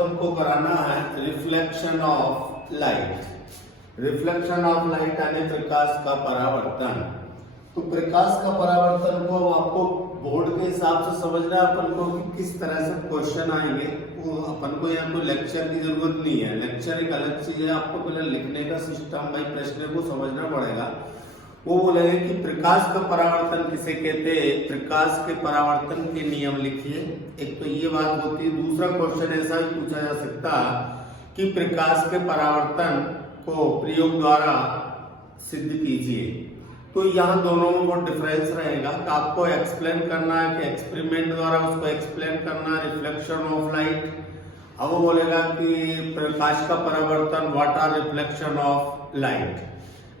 हमको कराना है reflection of light. Reflection of light यानी प्रकाश का परावर्तन। तो प्रकाश का परावर्तन को आपको बोर्ड के हिसाब से समझना है अपन को कि किस तरह से क्वेश्चन आएंगे। वो अपन को यहाँ कोई लेक्चर की जरूरत नहीं है। लेक्चर एक अलग चीज है, आपको पहले लिखने का सिस्टम भाई प्रश्न को समझना पड़ेगा। वो बोलेंगे कि प्रकाश का परावर्तन किसे कहते हैं, प्रकाश के परावर्तन के नियम लिखिए। एक तो ये बात होती है। दूसरा क्वेश्चन ऐसा भी पूछा जा सकता कि प्रकाश के परावर्तन को प्रयोग द्वारा सिद्ध कीजिए। तो यहाँ दोनों में बहुत डिफरेंस रहेगा कि आपको एक्सप्लेन करना है कि एक्सपेरिमेंट द्वारा उसको एक्सप्लेन करना है रिफ्लेक्शन ऑफ लाइट। अब वो बोलेगा कि प्रकाश का परावर्तन what are reflection of light,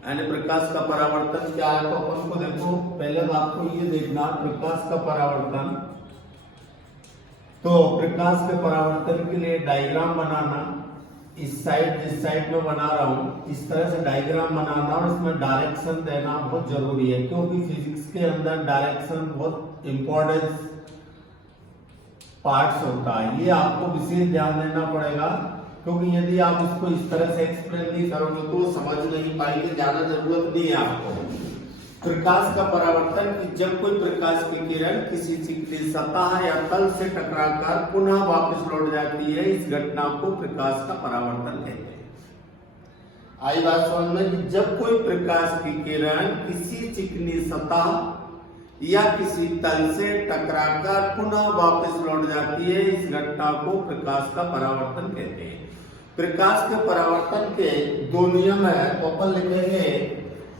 यानी प्रकाश का परावर्तन क्या है। तो अपन को देखो पहले तो आपको ये देखना प्रकाश का परावर्तन। तो प्रकाश के परावर्तन के लिए डायग्राम बनाना, इस साइड जिस साइड में बना रहा हूँ इस तरह से डायग्राम बनाना और इसमें डायरेक्शन देना बहुत जरूरी है, क्योंकि फिजिक्स के अंदर डायरेक्शन बहुत इंपॉर्टेंट पार्ट्स होता है। ये आपको विशेष ध्यान देना पड़ेगा, क्योंकि यदि आप इसको इस तरह से एक्सप्लेन नहीं करोगे तो समझ नहीं पाएंगे। ज्यादा जरूरत नहीं है आपको। प्रकाश का परावर्तन कि जब कोई प्रकाश की किरण किसी चिकनी सतह या तल से टकराकर पुनः वापस लौट जाती है, इस घटना को प्रकाश का परावर्तन कहते हैं। आई बात समझ में कि जब कोई प्रकाश की किरण किसी चिकनी सतह या किसी तल से टकराकर पुनः वापस लौट जाती है, इस घटना को प्रकाश का परावर्तन कहते हैं। प्रकाश के परावर्तन के दो नियम है। तो अपन लिखेंगे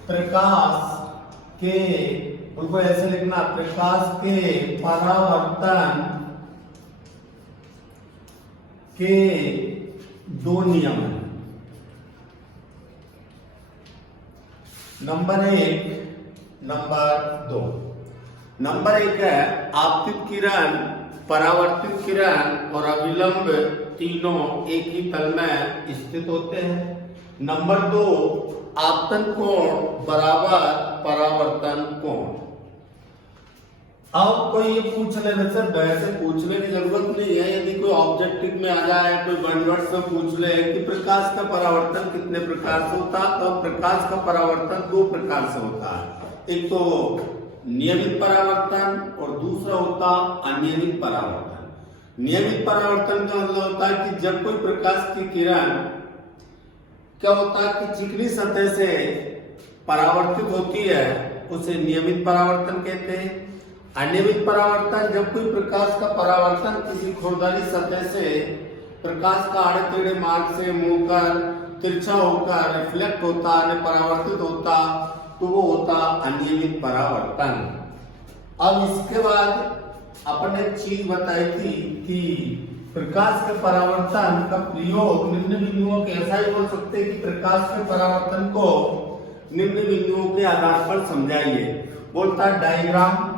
प्रकाश के, उनको ऐसे लिखना, प्रकाश के परावर्तन के दो नियम है। Number 1, number 2। नंबर 1 है आपतित किरण, परावर्तित किरण और अविलंब तीनों एक ही तल में स्थित होते हैं। नंबर 2 आपतन कोण बराबर परावर्तन कोण। अब कोई ये पूछ ले, वैसे पूछने की जरूरत नहीं है। यदि कोई ऑब्जेक्टिव में आ जाए, कोई वन वर्ड से पूछ ले कि प्रकाश का परावर्तन कितने प्रकार से होता है, तो प्रकाश का परावर्तन 2 प्रकार से होता है। एक तो नियमित परावर्तन और दूसरा होता अनियमित परावर्तन। नियमित परावर्तन का मतलब होता है कि जब कोई प्रकाश की किरण क्या होता है कि चिकनी सतह से परावर्तित होती है, उसे नियमित परावर्तन कहते हैं। अनियमित परावर्तन जब कोई प्रकाश का परावर्तन किसी खुरदरी सतह से प्रकाश का आड़े टेढ़े मार्ग से मुड़कर तिरछा होकर रिफ्लेक्ट होता है, परावर्तित होता, तो वो होता अनियमित परावर्तन। अब इसके बाद अपन एक चीज बताई थी कि प्रकाश के परावर्तन का प्रयोग निम्न बिंदुओं के, ऐसा ही बोल सकते कि प्रकाश के परावर्तन को निम्न बिंदुओं के आधार पर समझाइए। बोलता है डायग्राम।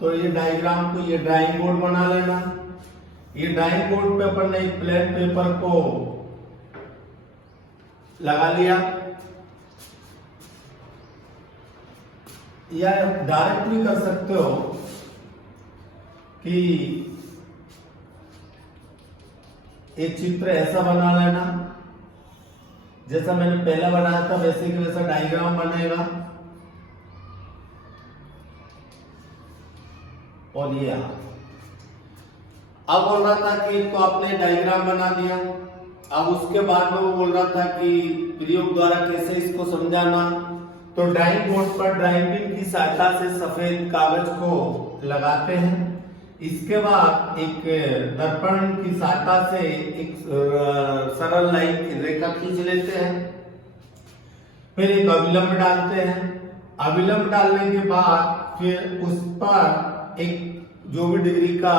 तो ये डायग्राम को, ये ड्राइंग बोर्ड बना लेना। ये ड्राइंग बोर्ड पे अपन ने एक प्लेन पेपर को लगा लिया, या डायरेक्ट भी कर सकते हो कि एक चित्र ऐसा बना लेना जैसा मैंने पहले बनाया था, वैसे कि वैसा डायग्राम बनेगा। और ये अब बोल रहा था कि एक तो आपने डायग्राम बना दिया। अब उसके बाद में वो बोल रहा था कि प्रयोग द्वारा कैसे इसको समझाना। तो ड्राइंग बोर्ड पर ड्राइंग पिन की सहायता से सफेद कागज को लगाते हैं। इसके बाद एक दर्पण की सहायता से एक सरल लाइन रेखा खींच लेते हैं। फिर एक अविलंब डालते हैं। अविलंब डालने के बाद फिर उस पर एक जो भी डिग्री का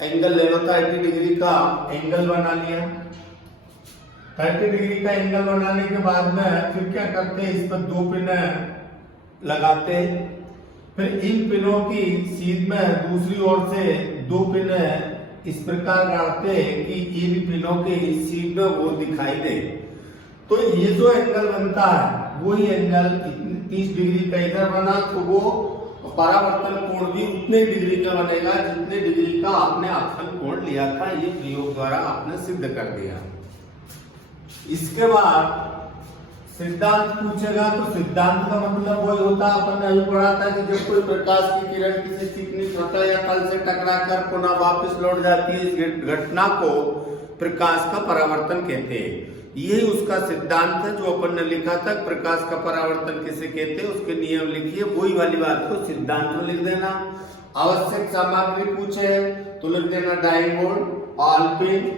एंगल लेना था, 80 डिग्री का एंगल बना लिया। 30 डिग्री का एंगल बनाने के बाद में फिर क्या करते हैं, इस पर 2 पिन लगाते। फिर इन पिनों की सीध में दूसरी ओर से 2 पिन इस प्रकार गाड़ते कि इन पिनों के सीध में वो दिखाई दे। तो ये जो एंगल बनता है वही एंगल 30 डिग्री का इधर बना, तो वो तो परावर्तन कोण भी उतने डिग्री का बनेगा जितने डिग्री का आपने आपतन कोण लिया था। ये प्रयोग द्वारा आपने सिद्ध कर दिया। इसके बाद सिद्धांत पूछेगा, तो सिद्धांत का मतलब वही होता है, अपन ने अभी पढ़ा था कि जब कोई प्रकाश की किरण किसी चिकनी सतह या तल से टकराकर पुनः वापस लौट जाती है, इस घटना को प्रकाश का परावर्तन कहते हैं। यही उसका सिद्धांत है जो अपन ने लिखा था। प्रकाश का परावर्तन किसे कहते हैं, उसके नियम लिखिए, वही वाली बात को सिद्धांत में लिख देना। आवश्यक सामग्री पूछे तो लिख देना drawing board, all pin,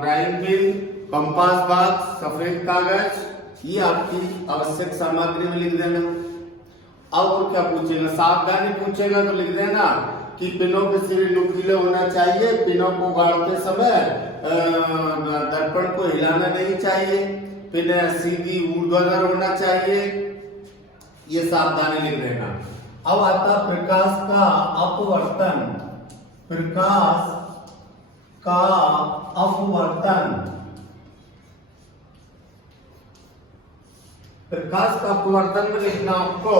drawing pin, compass box, सफेद कागज, ये आपकी आवश्यक सामग्री में लिख देना। अब क्या पूछेगा, सावधानी पूछेगा तो लिख देना कि पिनों के सिरे नुकीले होना चाहिए, पिनों को गाड़ते समय दर्पण को हिलाना नहीं चाहिए, पिन सीधी ऊर्ध्वाधर होना चाहिए, ये सावधानी लिख देना। अब आता प्रकाश का अपवर्तन। प्रकाश का अपवर्तन, प्रकाश का अपवर्तन में लिखना आपको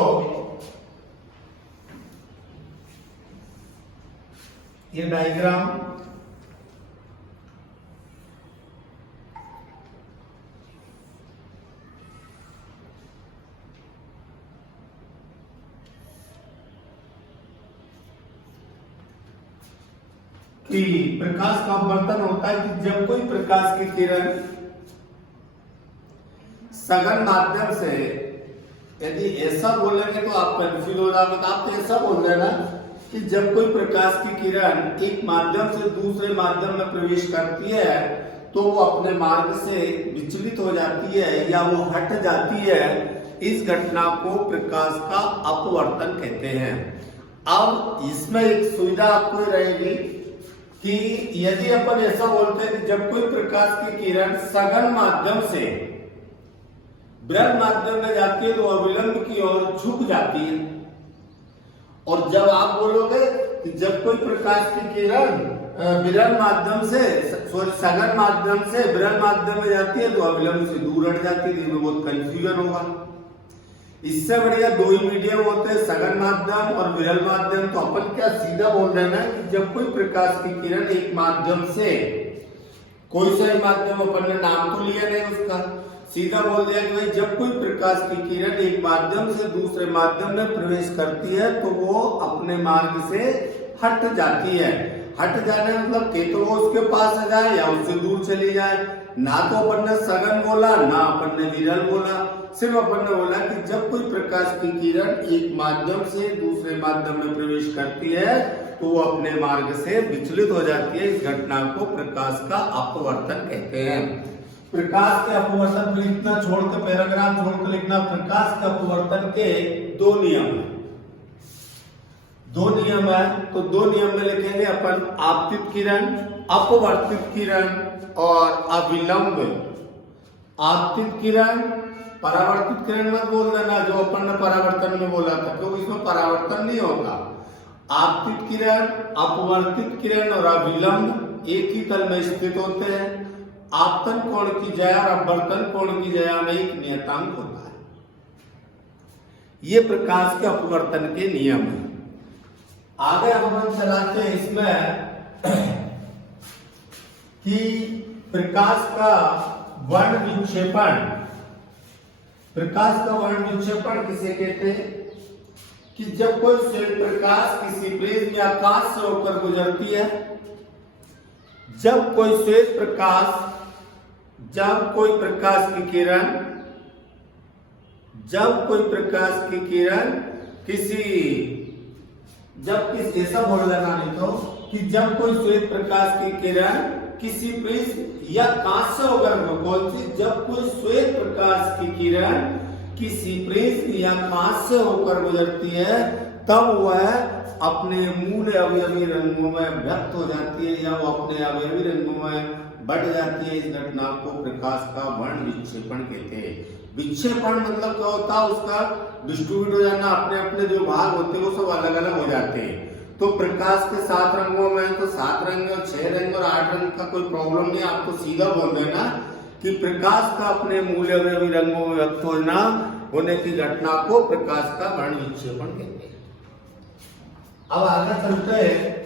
ये डायग्राम, कि प्रकाश का अपवर्तन होता है कि जब कोई प्रकाश की किरण सघन माध्यम से, यदि ऐसा बोलेंगे तो आप कंफ्यूज हो जाओगे, तो आप तो ऐसा बोल देना कि जब कोई प्रकाश की किरण एक माध्यम से दूसरे माध्यम में प्रवेश करती है तो वो अपने मार्ग से विचलित हो जाती है या वो हट जाती है, इस घटना को प्रकाश का अपवर्तन कहते हैं। अब इसमें एक सुविधा आपको रहेगी कि यदि अपन ऐसा बोलते हैं कि जब कोई प्रकाश की किरण सघन माध्यम से बृहद माध्यम में जाती है तो अविलंब की ओर झुक जाती है, और जब आप बोलोगे कि जब कोई प्रकाश की किरण बृहद माध्यम से सघन माध्यम से बृहद माध्यम में जाती है तो अविलंब से दूर हट जाती है, इसमें बहुत कंफ्यूजन होगा। इससे बढ़िया दो ही मीडियम होते हैं, सघन माध्यम और विरल माध्यम। तो अपन क्या सीधा बोल देना है कि जब कोई प्रकाश की किरण एक माध्यम से, कोई सा माध्यम अपन ने नाम तो लिया नहीं उसका, सीधा बोल दिया कि भाई जब कोई प्रकाश की किरण एक माध्यम से दूसरे माध्यम में प्रवेश करती है तो वो अपने मार्ग से हट जाती है। हट जाने मतलब कि तो वो उसके पास आ जाए या उससे दूर चली जाए। ना तो अपन ने सघन बोला ना अपन ने विरल बोला, सिर्फ अपन ने बोला कि जब कोई प्रकाश की किरण एक माध्यम से दूसरे माध्यम में प्रवेश करती है तो वो अपने मार्ग से विचलित हो जाती है। इस घटना को प्रकाश का अपवर्तन कहते हैं। प्रकाश के अपवर्तन में लिखना, छोड़ के पैराग्राफ छोड़ के लिखना, प्रकाश के अपवर्तन के दो नियम है। तो दो नियम में लिखेंगे अपन, आपतित किरण, अपवर्तित किरण और अविलंब। आपतित किरण, परावर्तित किरण मत बोल देना जो अपन ने परावर्तन में बोला था, क्योंकि इसमें परावर्तन नहीं होगा। आपतित किरण, अपवर्तित किरण और अविलंब एक ही तल में स्थित होते हैं। आपतन कोण की ज्या और अपवर्तन कोण की ज्या में एक नियतांक होता है। ये प्रकाश के अपवर्तन के नियम है। आगे हम चलाते हैं इसमें कि प्रकाश का वर्ण विक्षेपण। प्रकाश का वर्ण विक्षेपण किसे कहते हैं कि जब कोई प्रकाश किसी प्रिज्म या कांच से होकर गुजरती है, जब कोई श्वेत प्रकाश, जब कोई प्रकाश की किरण, जब कोई प्रकाश की किरण किसी, जब किस ऐसा बोल देना नहीं तो कि जब कोई श्वेत प्रकाश की किरण किसी प्रिज्म या कांच से होकर, कौन सी, जब कोई श्वेत प्रकाश की किरण किसी प्रिज्म या कांच से होकर गुजरती है तब वह अपने मूल अवयवी रंगों में व्यक्त हो जाती है या वो अपने अवयवी रंगों में बढ़ जाती है। इस घटना को प्रकाश का वर्ण विक्षेपण कहते हैं। विक्षेपण मतलब क्या होता है, उसका डिस्ट्रीब्यूट हो जाना, अपने अपने जो भाग होते हैं वो सब अलग अलग हो जाते हैं। तो प्रकाश के 7 रंगों में तो 7 रंग और 6 रंग और 8 रंग का कोई प्रॉब्लम नहीं। आपको सीधा बोल देना कि प्रकाश का अपने मूल अवयवी रंगों में व्यक्त होना होने की घटना को प्रकाश का वर्ण विक्षेपण कहते हैं। अब आगे चलते हैं